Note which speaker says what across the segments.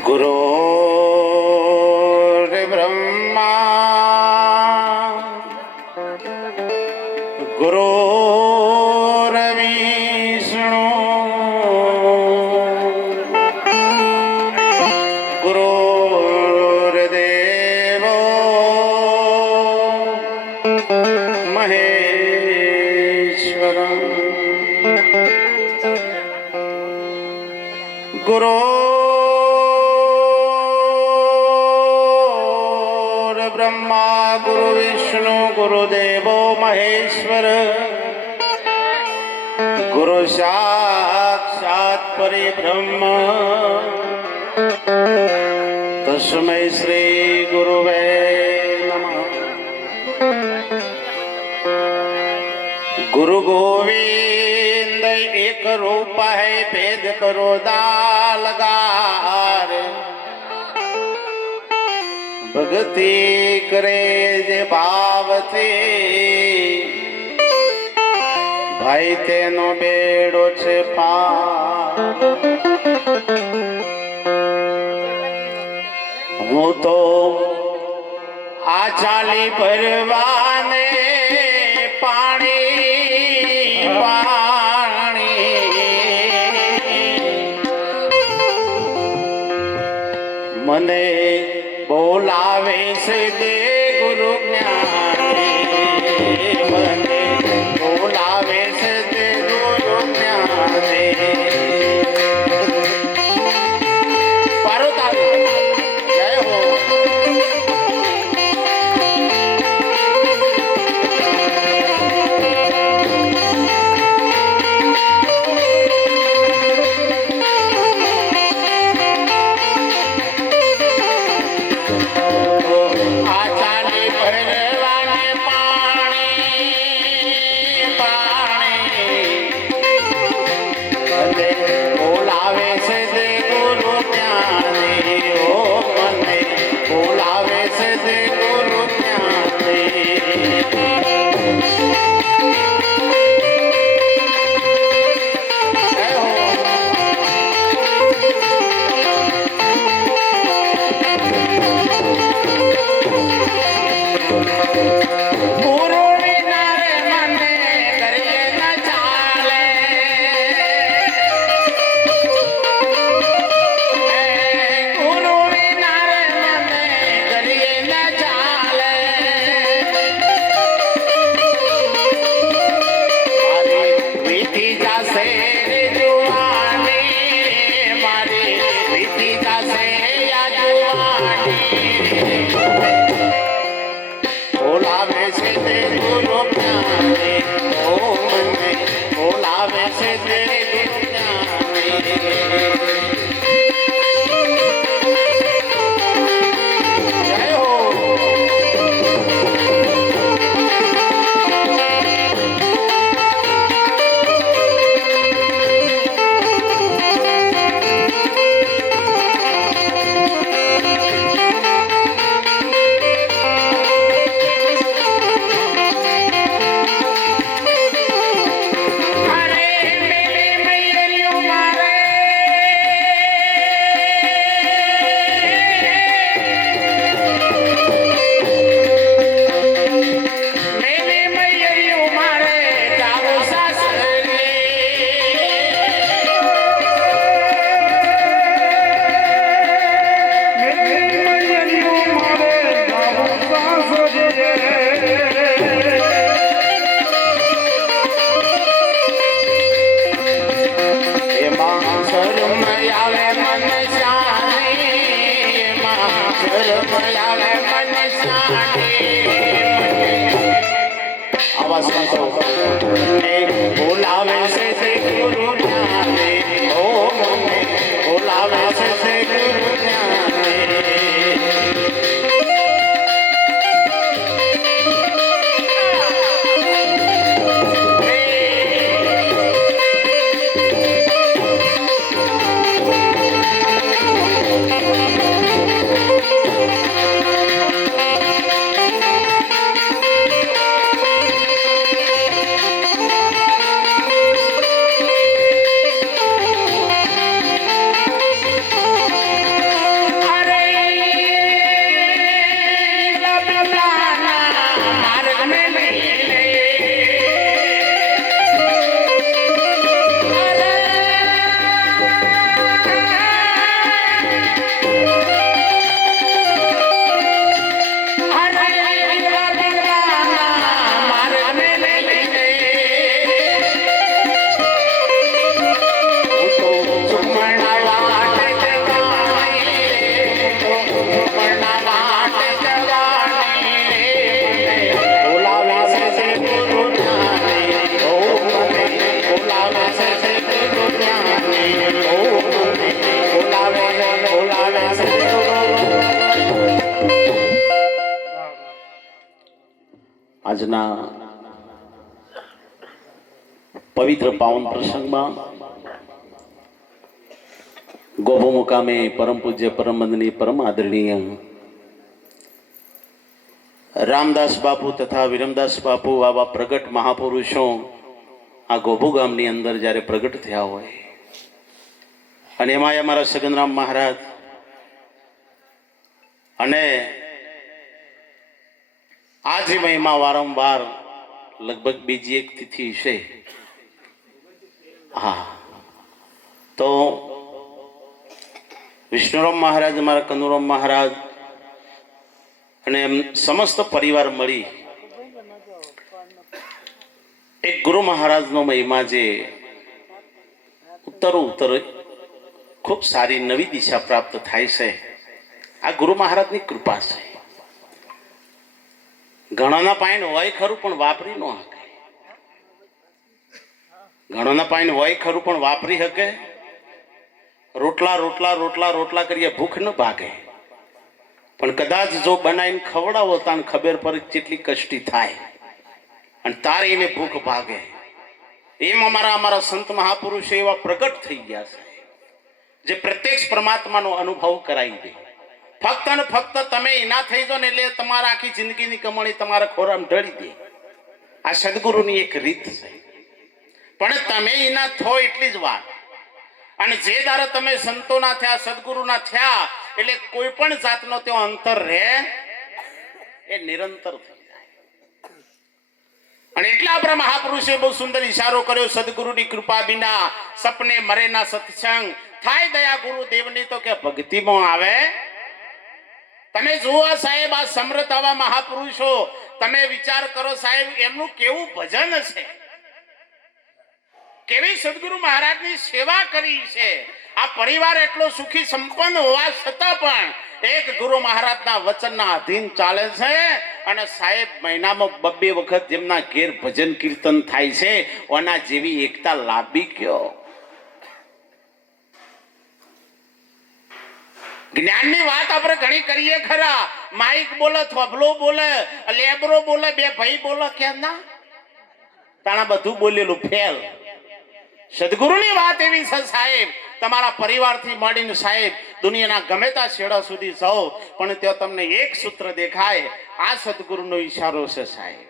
Speaker 1: Grow. તસ્મૈ Shri ગુરુવે ગુરુ ગોવિંદ એક રૂપ હૈ ભેદ કરો દાલગાર ભગતિ કરે જે ભાવથી ભાઈ તેનો બેડો છે પા હું તો આ ચાલી ભરવાને પાણી પાણી. મને બોલાવે છે દે ગુરુ જ્ઞાની. મને Thank you. આજના પવિત્ર પાવન પ્રસંગમાં ગોભો મુકામે પરમ પૂજ્ય, પરમ વંદની પરમ આદરણીય રામદાસ બાપુ તથા વિરમદાસ બાપુ આવા પ્રગટ મહાપુરુષો આ ગોભુ ગામની અંદર જ્યારે પ્રગટ થયા હોય. અને એમાં અમારા સગનરામ મહારાજ અને આ જે મહિમા વારંવાર લગભગ બીજી એક તિથિ છે. હા. તો વિષ્ણુરામ મહારાજ, અમારા કનુરામ મહારાજ અને એમ સમસ્ત પરિવાર મળી એક ગુરુ મહારાજનો મહિમા જે ઉત્તરો ઉત્તર ખૂબ સારી નવી દિશા પ્રાપ્ત થાય છે. આ ગુરુ મહારાજની કૃપા છે. ઘણાના પાઇન હોય ખરું પણ વાપરી ન શકે ઘણાના પાયણ હોય ખરું પણ વાપરી શકે રોટલા રોટલા રોટલા રોટલા કરીએ ભૂખ ન ભાગે. પણ કદાચ જો બનાવીને ખવડાવો તાને ખબર પર કેટલી કષ્ટી થાય. અને તારે એને ભૂખ ભાગે. એમ અમારા અમારા સંત મહાપુરુષો એવા પ્રગટ થઈ ગયા છે. જે પ્રત્યક્ષ પરમાત્માનો અનુભવ કરાવી દે. ફક્ત ને ફક્ત તમે એના થઈ જાઓ ને એટલે તમારા આખી જિંદગીની કમાણી તમારા ખોરામ ઢળી દે. આ સદગુરુની એક રીત છે. પણ તમે એના થો એટલી જ વાત. અને જે દારે તમે સંતોના થયા, સદગુરુના થયા, એટલે કોઈ પણ જાતનો તેઓ અંતર રહે, એ નિરંતર થઈ જાય. અને એટલા આપણા મહાપુરુષે બહુ સુંદર ઈશારો કર્યો, સદગુરુની કૃપા વિના સપને મરે ના સત્સંગ. થાય દયા ગુરુ દેવની તો કે ભક્તિમાં આવે. તમે જુઓ સાહેબ, આ સમૃત આવા મહાપુરુષો. તમે વિચાર કરો સાહેબ, એમનું કેવું ભજન છે? કેવી સદગુરુ મહારાજની સેવા કરી છે? આ પરિવાર એટલો સુખી સંપન્ન હોવા છતાં પણ એક ગુરુ મહારાજના વચનના અધીન ચાલે છે અને સાહેબ, મહિનામાં બબ્બે વખત જેમના ઘેર ભજન કીર્તન થાય છે, ઓના જેવી એકતા લાભી કયો? જ્ઞાનની વાત આપણે ઘણી કરીએ ખરા. માઇક બોલે, થોભલો બોલે, લેબરો બોલે, બે ભાઈ બોલે, કેમ ના? તાણા બધું બોલેલું, ફેલ. સદગુરુની વાત એવી છે સાહેબ, તમારા પરિવારથી મળીને સાહેબ, દુનિયાના ગમે ત્યાં છેડા સુધી જાઓ, પણ ત્યાં તમને એક સૂત્ર દેખાય, આ સદગુરુનો ઈશારો છે સાહેબ.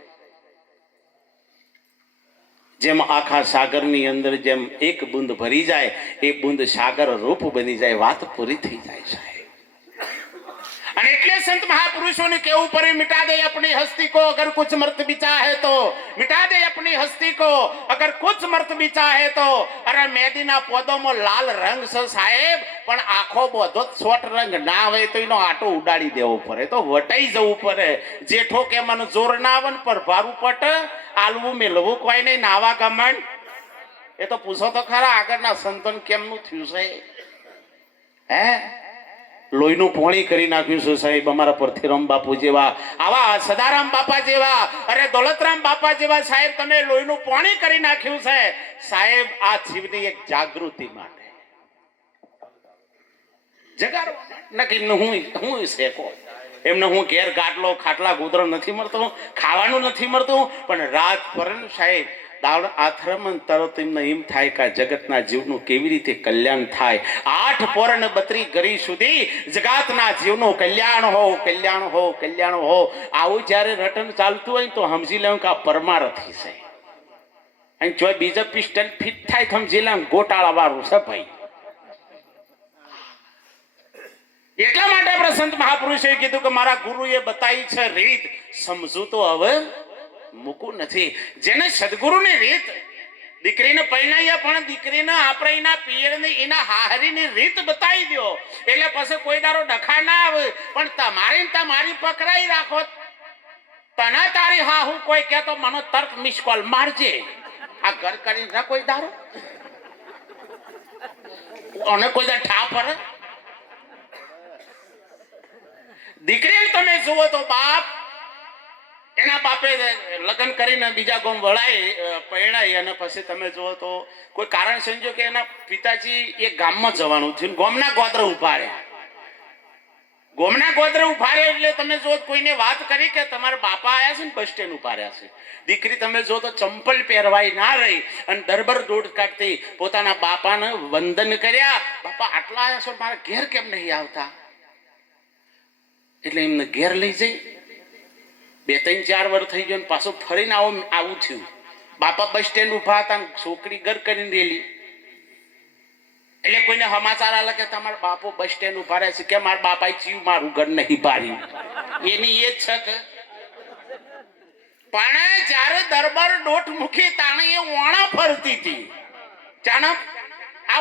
Speaker 1: જેમ આખા સાગરની અંદર જેમ એક બુંદ ભરી જાય, એ બુંદ સાગર રૂપ બની જાય, વાત પૂરી થઈ જાય સાહેબ. અને એટલે સંત મહાપુરુષોને કેવું પડે, મિટા દે અપની હસ્તી કો, અગર કુછ મર્ત બિચા હે તો. મિટા દે અપની હસ્તી કો, અગર કુછ મર્ત બિચા હે તો. અરે મેદીના પોદોમાં લાલ રંગ છે સાહેબ, પણ આખો બધો છોટ રંગ ના હોય તો એનો આટો ઉડાડી દેવો પડે, તો વટાઈ જવું પડે. જેઠો કે મને જોર ના આવે પર ભારું પટ, આલવું મેલવું કોઈ નહીં, નાવા ગમણ. એ તો પૂછો તો ખરા, આગળના સંતન કેમનું થયું છે? હે? લોહીનું પોણી કરી નાખ્યું છે સાહેબ, અમારા પરથીરામ બાપુ જેવા. આવા સદારામ બાપા જેવા, અરે દોલતરામ બાપા જેવા સાહેબ, તમે લોહીનું પોણી કરી નાખ્યું છે. સાહેબ, આ જીવની એક જાગૃતિ માટે. જગારો. નક્કી હું હું શેકો એમને હું ઘેર ગાટલો ખાટલા ગોદરો નથી મળતો, ખાવાનું નથી મળતું, પણ રાત પર સાહેબ દાળ આથરમન તરત એમને એમ થાય કે જગતના જીવનું કેવી રીતે કલ્યાણ થાય? આઠ પોરણ બત્રી ગરી સુધી જગતના જીવનું કલ્યાણ હો કલ્યાણ હો કલ્યાણ હો. આવું જ્યારે રટન ચાલતું હોય તો સમજી લેવું કે આ પરમારથી છે અને જો બીજા પિસ્ટન ફિટ થાય તો સમજી લેવું ગોટાળા વાળું છે ભાઈ. એટલા માટે આપણે સંત મહાપુરુષે કીધું કે મારા ગુરુએ બતાવી છે રીત. સમજુ તો હવે. મૂકું નથી. જેને સદગુરુની રીત, દીકરીને પરણાયા પણ દીકરીને આપણે એના પિયરને એના હાહરીની રીત બતાવી દો એટલે પછી કોઈ દારો ડખા ના આવે. પણ તમારી તમારી પકડાઈ રાખો. તને તારી હા હું કોઈ કે તો મને તરત મિસ કોલ મારજે. આ ઘર કરી ના કોઈ દારો અને કોઈ દા ઠા પર? દીકરી તમે જુઓ તો બાપ એના બાપે લગ્ન કરીને બીજા ગોમ વળાય પરણાય અને પછી તમે જુઓ તો કોઈ કારણ સમજો કે એના પિતાજી એ ગામમાં જવાનું થયું ગોમના ગોત્ર ઊભા રહ્યા. ગોમના ગોત્ર ઊભા રહ્યા એટલે તમે જો કોઈને વાત કરી કે તમારા બાપા આયા છે ને બસ સ્ટેન્ડ ઊભા રહ્યા છે. દીકરી તમે જો તો ચંપલ પહેરવાય ના રહી અને દરબર દોડ કાઢતી પોતાના બાપાને વંદન કર્યા. બાપા, આટલા આવ્યા છો? મારા ઘેર કેમ નહીં આવતા? એટલે એમને ઘેર લઈ જઈ. બે ત્રણ ચાર વર્ષ થઈ ગયો પાછો ફરીને આવો, આવું થયું. બાપા બસ સ્ટેન્ડ ઊભા હતા છોકરી ઘર કરીને રેલી. એટલે કોઈને સમાચાર આલે કે તમારા બાપો બસ સ્ટેન્ડ ઊભા રહે છે. કે મારા બાપાએ ચીયું મારું ઘર નહીં પાડ્યું. એની એ છે કે પણ જ્યારે દરબાર દોટ મૂકી તાણે એ ઓણા ફરતી હતી. ચાણક આ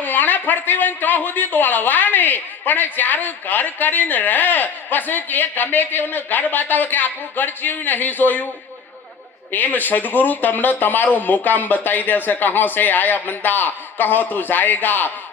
Speaker 1: તમારું મુકામ બતાવી દેશે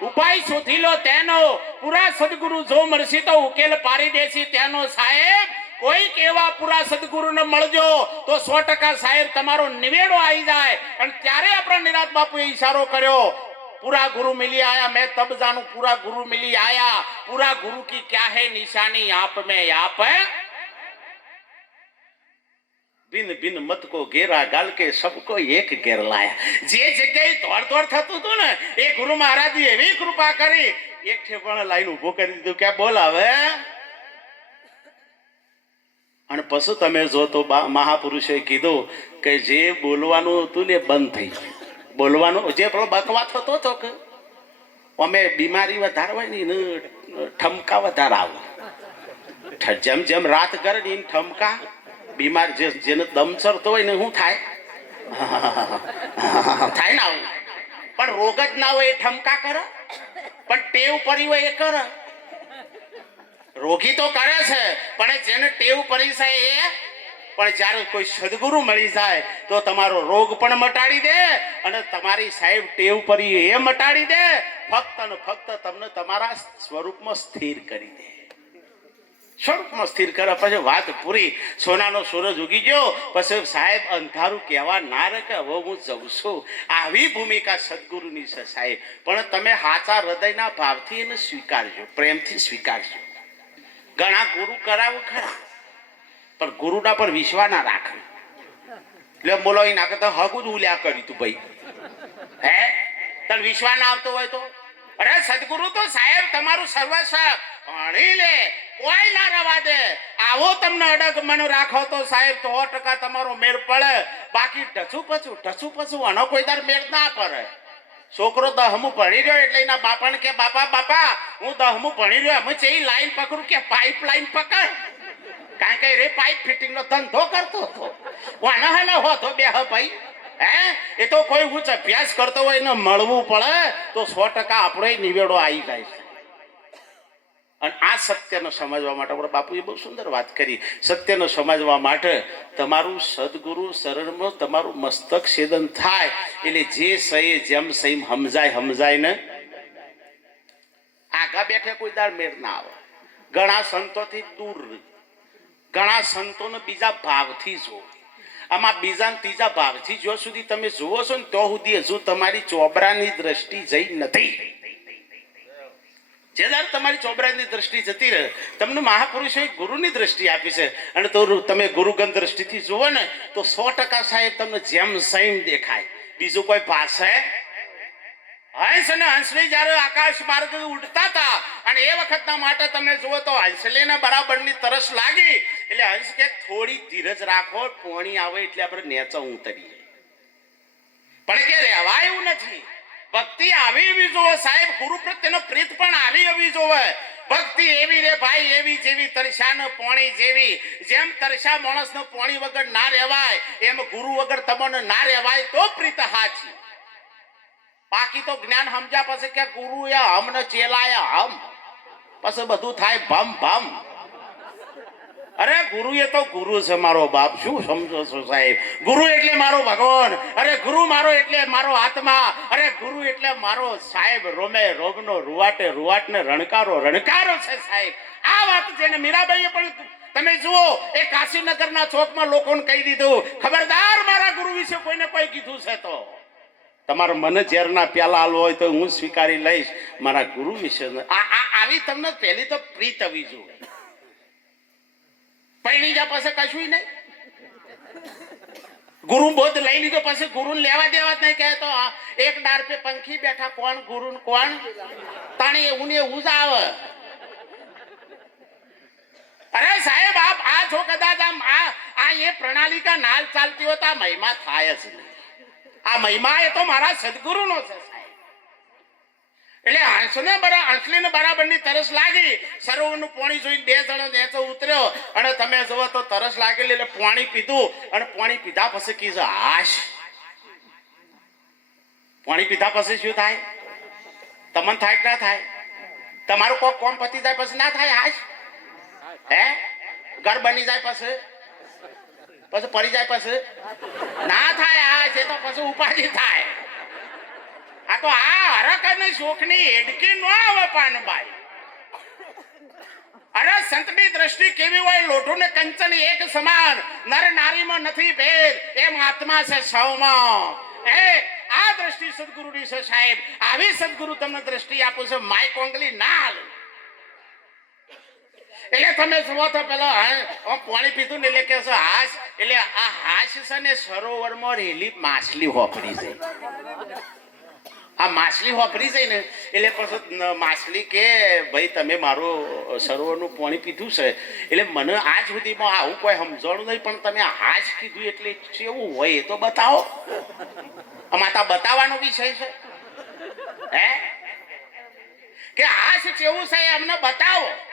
Speaker 1: ઉપાય શોધી લો તેનો. પૂરા સદગુરુ જો મળશે તો ઉકેલ પાડી દેશે તેનો સાહેબ. કોઈક એવા પૂરા સદગુરુને મળજો તો સો ટકા સાહેબ તમારો નિવેડો આવી જાય. અને ત્યારે આપણા નિરાત બાપુએ ઈશારો કર્યો. पूरा गुरु मिली आया मैं तब जानू पूरा गुरु मिली आया पूरा गुरु की क्या है निशानी आप में आप બિન બિન મત કો ઘેરા ગાલ કે સબકો એક ઘેર લાયા જે જગ્યાએ દોડ દોડ થતું હતું ને એ ગુરુ મહારાજે એવી કૃપા કરી એક ઠેકાણે લાઈન ઊભો કરી દીધું કે બોલ હવે અને પછી તમે જો તો બા- મહાપુરુષોએ કીધું કે જે બોલવાનું હતું ને એ બંધ થઈ ગયું બોલવાનું જે પેલો બકવાસ થતો હતો કે અમે બીમારી વધારે હોય ને એને ઠમકા વધારે આવે. જેમ જેમ રાત કરે ને ઠમકા, બીમાર જે જેને દમ ચરતો હોય ને શું થાય? થાય ને આવું. પણ રોગ જ ના હોય એ ઠમકા કરે, પણ ટેવ પડી હોય એ કરે. રોગી તો કરે છે, પણ જેને ટેવ પડી છે એ પણ જ્યારે કોઈ સદગુરુ મળી જાય, તો તમારો રોગ પણ મટાડી દે અને તમારી સાહેબ ટેવ પરી એ મટાડી દે. ફક્ત અને ફક્ત તમને તમારા સ્વરૂપમાં સ્થિર કરી દે. સ્વરૂપમાં સ્થિર કરે પછી વાત પૂરી. સોનાનો સૂરજ ઉગી ગયો. પછી સાહેબ અંધારું કહેવા, ના રહે હવે હું જઉં છું. આવી ભૂમિકા સદગુરુની છે સાહેબ. પણ તમે સાચા હૃદયના ભાવથી એને સ્વીકારજો, પ્રેમથી સ્વીકારજો. ઘણા ગુરુ કરાવું ખરા. પણ ગુરુના પર વિશ્વા ના રાખે. એટલે બોલો એ નાખે તો હગું જ ઉલ્યા કર્યું તું ભાઈ. હે? તને વિશ્વા ના આવતો હોય તો? અરે સદગુરુ તો સાહેબ તમારું સર્વસ્વ ભણી લે, કોઈ ના રવા દે. આવો તમને અડગ મન રાખો તો સાહેબ સો ટકા તમારો મેળ પડે. બાકી ઢસું પછું ઢસું પછું અનો કોઈ દર મેળ ના પડે. છોકરો દહમું ભણી રહ્યો એટલે એના બાપાને કે, બાપા બાપા, હું દહમું ભણી રહ્યો અમે છે લાઈન પકડું કે પાઇપ લાઈન પકડ. કારણ કે રે પાઇપ ફિટિંગ નો ધંધો કરતો હતો. વાના હાના હોતો બે હ ભાઈ. હે? એ તો કોઈ ઉચ્ચ અભ્યાસ કરતો હોય ને મળવું પડે, તો સો ટકા આપણો નિવેડો આવી જાય. અને આ સત્યને સમજવા માટે આપણે બાપુએ બહુ સુંદર વાત કરી. સત્યને સમજવા માટે તમારું સદગુરુ શરણમાં તમારું મસ્તક છેદન થાય. એટલે જે સહી જેમ સહી સમજાય સમજાય ને. આગા બેઠે કોઈ દાળ મેર ના આવે. ઘણા સંતોથી દૂર રહે. ઘણા સંતોને બીજા ભાવથી જુઓ. આમાં બીજા ત્રીજા ભાવથી જો સુધી તમે જુઓ છો ને તો સુધી હજુ તમારી ચોબરાની દ્રષ્ટિ જઈ નથી. જે દર તમારી ચોબરાની દ્રષ્ટિ જતી રહે, તમને મહાપુરુષોએ ગુરુની દ્રષ્ટિ આપી છે. અને તો તમે ગુરુગન દ્રષ્ટિથી જુઓ ને, તો સો ટકા સાહેબ તમને જેમ સૈમ દેખાય. બીજું કોઈ ભાષે હંસ અને હંસલી જ્યારે આકાશ માર્ગ ઉડતા હતા અને એ વખતના માટે તમે જુઓ તો હંસલીને બરાબરની તરસ લાગી. એટલે હંસ કે થોડી ધીરજ રાખો, પોણી આવે એટલે આપણે નેચો ઉતરીએ. પણ કે રહેવાય એવું નથી. ભક્તિ આવી એવી જોવે સાહેબ, ગુરુ પ્રત્યેનો પ્રીત પણ આવી એવી જોવે. ભક્તિ એવી રે ભાઈ, એવી જેવી તરસાનો પોણી જેવી. જેમ તરસા માણસનો પોણી વગર ના રહેવાય, એમ ગુરુ વગર તમને ના રહેવાય તો પ્રીત હાચી. બાકી તો જ્ઞાન સમજ્યા પછી કે ગુરુ એ હમ ને ચેલાયા, હમ. પછી બધું થાય ભમ ભમ. અરે ગુરુ એ તો ગુરુ છે મારો બાપ, શું સમજો છો સાહેબ? ગુરુ એટલે મારો ભગવાન. અરે ગુરુ મારો એટલે મારો આત્મા. અરે ગુરુ એટલે મારો સાહેબ રોમે રોગનો રૂવાટે રૂવાટને રણકારો રણકારો છે સાહેબ. આ વાત છે ને મીરાબાઈએ પણ તમે જુઓ, એ કાશીનગરના ચોકમાં લોકોને કહી દીધું, ખબરદાર મારા ગુરુ વિશે કોઈને કોઈ કીધું છે તો. તમારો મને ઝેરના પ્યાલા આલો હોય તો હું સ્વીકારી લઈશ. મારા ગુરુ વિશે આવી તમને પહેલી તો પ્રીત આવી જોઈએ પૈણી પાસે કશું નહીં. ગુરુ બોધ લઈ લીધો, પછી ગુરુ લેવા દેવા જ નહીં કહે તો એક ડાર પે પંખી બેઠા, કોણ ગુરુ કોણ? તાણી એવું ને એવું જ આવે. અરે સાહેબ, આપ આ જો કદાચ આમ, આ આ એ પ્રણાલિકા નાલ ચાલતી હોય તો આ મહિમા થાય જ નહીં. આ મહિમા એ તો મારા સદગુરુનો છે, સાહેબ. એટલે હંસને બરા, હંસલીને બરાબરની તરસ લાગી, સરોવરનું પાણી જોઈને બે જણો નેચો ઉતર્યો, અને તમે જુઓ તો તરસ લાગેલી એટલે પાણી પીધું, અને પાણી પીધા પછી કીધું, હાશ. પાણી પીધા પછી શું થાય? તમને થાય કે ના થાય? તમારું કોક કોમ પતી જાય પછી ના થાય, હાશ? હે? ઘર બની જાય પછી? પછી પડી જાય પછી? ના થાય, આ એ તો પછી ઉપાધિ થાય. આ તો આ હરક અને શોખની હેડકી ન આવે પાનભાઈ અરે સંતની દ્રષ્ટિ કેવી હોય? લોઢું ને કંચન એક સમાન. નર નારીમાં નથી ભેદ. એમ આત્મા છે સૌમાં. એ, આ દ્રષ્ટિ સદગુરુની છે સાહેબ. આવી સદગુરુ તમને દ્રષ્ટિ આપું છે. માય કોંગલી ના એટલે તમે જુઓ તો પેલો પાણી પીધું ને એટલે કે છે, હાશ એટલે આ હાશ છે ને સરોવરમાં રહેલી માછલી હોપડી છે. આ માછલી વાપરી જાય ને, એટલે પછી માછલી કે, ભાઈ, તમે મારું સરોવરનું પાણી પીધું છે. એટલે મને આજ સુધીમાં આવું કોઈ સમજાણું નહીં, પણ તમે હાશ કીધું એટલે કેવું હોય એ તો બતાવો. આમાં તો બતાવવાનો વિષય છે. હે? કે હાશ કેવું છે એમને બતાવો.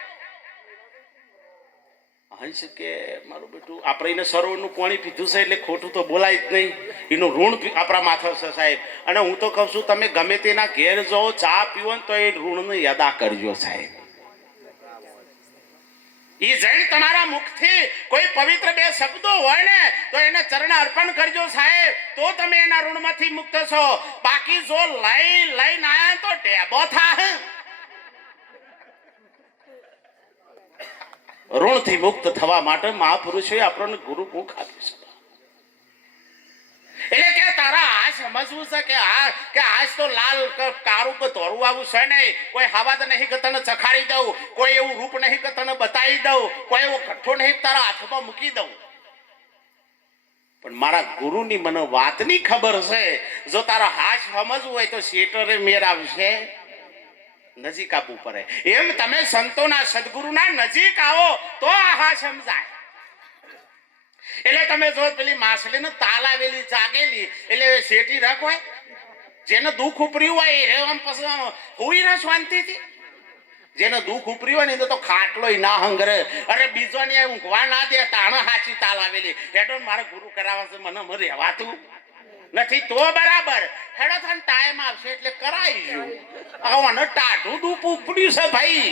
Speaker 1: હંસ કે મારું બેટું, આપણે એને સરોવરનું પાણી પીધું છે એટલે ખોટું તો બોલાય જ નહીં. એનું ઋણ આપણા માથે છે સાહેબ. અને હું તો કહું છું, તમે ગમે તેના ઘેર જાઓ, ચા પીવો ને તો એ ઋણને યાદા કરજો સાહેબ. એ જૈન તમારા મુખથી કોઈ પવિત્ર બે શબ્દો હોય ને, તો એને ચરણ અર્પણ કરજો સાહેબ. તો તમે એના ઋણમાંથી મુક્ત છો. બાકી જો લઈ લઈને આયા તો ટેબો થાય ઋણથી મુક્ત થવા માટે મહાપુરુષોએ આપણને ગુરુ મુખ છે. એટલે કે તારા આ સમજવું છે કે આ કે આજ તો લાલ કારું કે ધોરું આવું છે નહીં. કોઈ હવાદ નહીં કે તને ચખાડી દઉં. કોઈ એવું રૂપ નહીં કે તને બતાવી દઉં. કોઈ એવો કઠ્ઠો નહીં તારા હાથમાં મૂકી દઉં. પણ મારા ગુરુની મને વાતની ખબર છે. જો તારા હાથ સમજવું હોય તો શેટરે મેર આવશે. નજીક આવવું પડે. એમ તમે સંતોના સદગુરુના નજીક આવો તો આહા સમજાય. એટલે તમે જો પેલી માછલીને તાલ આવેલી જાગેલી એટલે શેઠી રાખ હોય જેને દુઃખ ઉપર્યું હોય એ આમ પછી હુઈ ના શાંતિથી. જેને દુઃખ ઉપર્યું હોય ને એને તો ખાટલોય ના હંગરે. અરે બીજોને ઊંઘવા ના દે, તાણે હાચી તાલ આવેલી હેડો મારે ગુરુ કરાવવા છે, મને રહેવાતું નથી, તો બરાબર. હેડો ટાઈમ આવશે એટલે કરાવીશું આને ટાઢું દુઃખ ઉપડ્યું છે ભાઈ.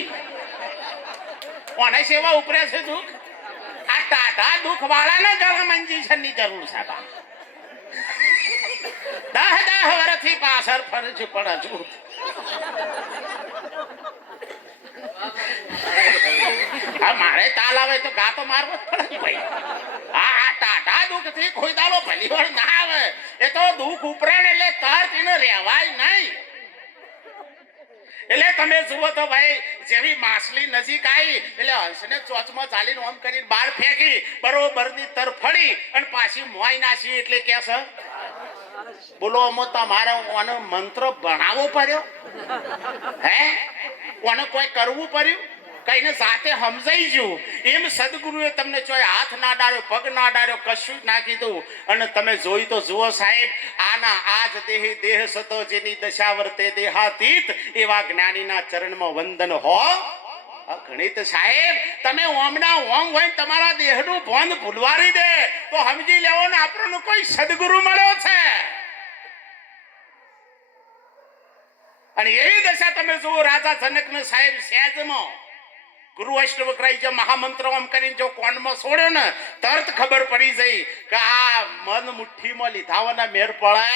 Speaker 1: કોને સેવા ઉપરે છે દુઃખ? આ ટાઢા દુઃખ વાળાને ગરમ ઇન્જેક્શનની જરૂર છે બા દહ દહ વર્ષથી પાછળ ફરું છું. પણ હજુ મારે તાલ આવે તો ગાતો મારવો જ પડે ભાઈ. આ આ દુઃખથી કોઈ દાડો ભલી વાર ના આવે. એ તો દુઃખ ઉપરાણ એટલે તરત એને રહેવાય નહીં. એટલે તમે જુઓ તો ભાઈ, જેવી માછલી નજીક આવી, એટલે હંસને ચોચમાં ચાલીને ઓમ કરીને બહાર ફેંકી, બરોબરની તરફડી અને પાછી મોઈ નાસી એટલે કે છે? બોલો, અમો, તમારે ઓને મંત્ર ભણાવવો પડ્યો? હે? ઓને કોઈ કરવું પડ્યું? કઈને સાથે સમજાઈ ગયું એમ સદગુરુએ તમને ચોય હાથ ના ડાળ્યો, પગ ના ડાળ્યો, કશું જ ના કીધું. અને તમે જોઈ તો જુઓ સાહેબ, આના આજ દેહ દેહ સતો જેની દશા વર્તે દેહાતીત એવા જ્ઞાનીના ચરણમાં વંદન હો. ગણિત સાહેબ, તમે ઓમના ઓમ હોય તમારા દેહનું ભોન ભૂલવારી દે. તો સમજી લેવો ને આપણને કોઈ સદગુરુ મળ્યો છે. અને એવી દશા તમે જુઓ રાજા જનકને સાહેબ સહેજમાં ગુરુ અષ્ટવક્રાઈ જે મહામંત્ર આમ કરીને જો કોણમાં છોડ્યો ને, તરત ખબર પડી જઈ કે આ મન મુઠ્ઠીમાં લીધાવાના મેર પડે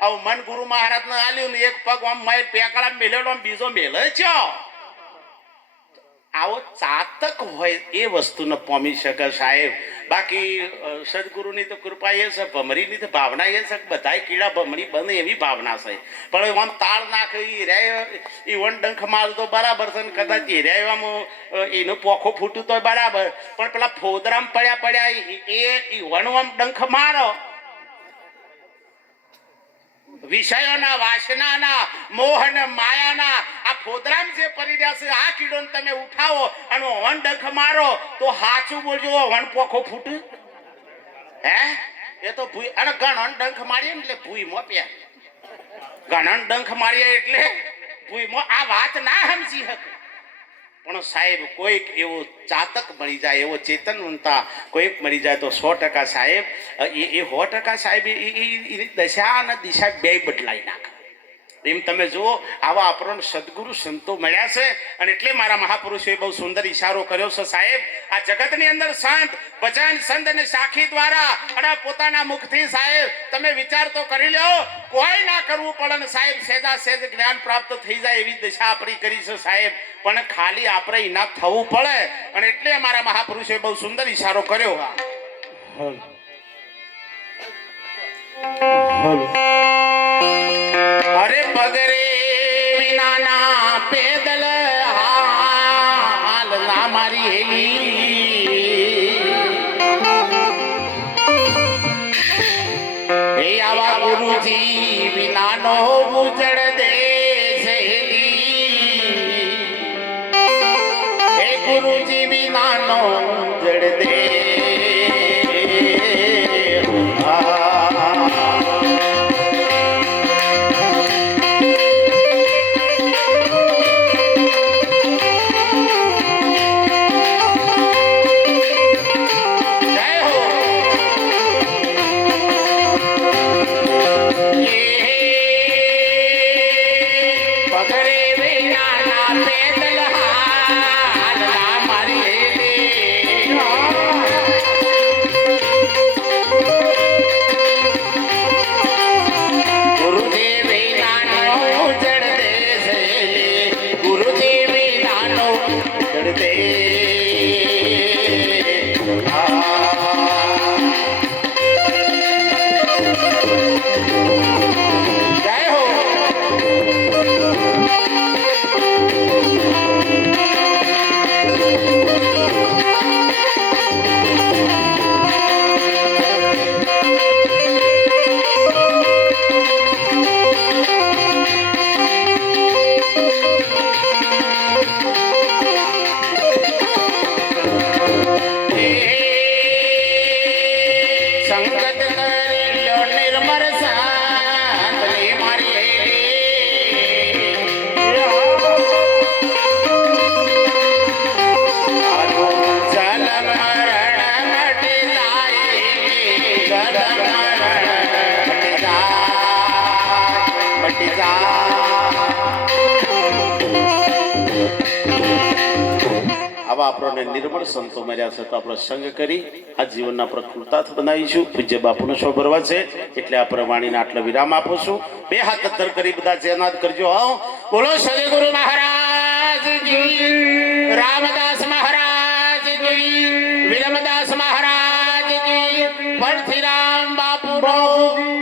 Speaker 1: આવ મન ગુરુ મહારાજ ને આલ્યું ને એક પગ આમ માય પેકડા મેલેલો બીજો મેલે છો આવો ચાતક હોય એ વસ્તુને પામી શકે સાહેબ. બાકી સદગુરુની તો કૃપા એ છે, ભમરીની તો ભાવના એ છે બધાય કીડા ભમરી બને એવી ભાવના છે. પણ આમ તાળ નાખે એ રે એ વન ડંખ માર તો બરાબર છે ને કદાચ એ રે આમાં એનો પોખો ફૂટું તો બરાબર. પણ પેલા ફોદરામ પડ્યા પડ્યા એ એ વણવામ ડંખ મારો. વિષયોના વાસનાના મોહ અને માયાના આ ફોદરામ જે પડી રહ્યા છે, આ કીડો તમે ઉઠાવો અને વન ડંખ મારો, તો હાચું બોલજો વન પોખો ફૂટ. હે? એ તો ભૂઈ અને ગણન ડંખ મારીએ એટલે ભૂઈ મોપ્યા ગણન ડંખ મારીએ એટલે ભૂઈ મો, આ વાત ના સમજી શકે પણ સાહેબ, કોઈક એવો ચાતક મળી જાય, એવો ચેતનવંતા કોઈક મળી જાય, તો સો ટકા સાહેબ એ સો ટકા સાહેબ એ- દશા અને દિશા બે બદલાઈ નાખે. એમ તમે જુઓ, આવા આપણને સદગુરુ સંતો મળ્યા છે અને એટલે મારા મહાપુરુષોએ બહુ સુંદર ઈશારો કર્યો છે સાહેબ. આ જગતની અંદર સંત, ભજન, સંત અને સાખી દ્વારા અને પોતાના મુખથી સાહેબ, તમે વિચાર તો કરી લ્યો, કોઈ ના કરવું પડે ને સાહેબ સેજા સેજ જ્ઞાન પ્રાપ્ત થઈ જાય એવી દિશા આપણી કરી છે સાહેબ. પણ ખાલી આપણે એના થવું પડે અને એટલે અમારા મહાપુરુષોએ બહુ સુંદર ઈશારો કર્યો. હા. અરે પગરે વિનાના પેદલ હાલ ના મારી હેલી. આવા ગુરુજી વિનાનો ઉજળ દે સહેલી ગુરુજી વિનાનો ઉજળ દે આવા આપણને નિર્મળ સંતો મળ્યા છે તો આપણે સંગ કરી આ જીવનના પ્રકૃતાર્થ બનાવીશું. પૂજ્ય બાપુનો શો ભરવા છે. એટલે આપણે વાણીને આટલો વિરામ આપું બે હાથ અદ્ધર કરી બધા જયનાથ કરજો આવો બોલો શ્રી ગુરુ મહારાજ રામદાસ મહારાજ વિરમદાસ મહારાજ પરથીરામ બાપુ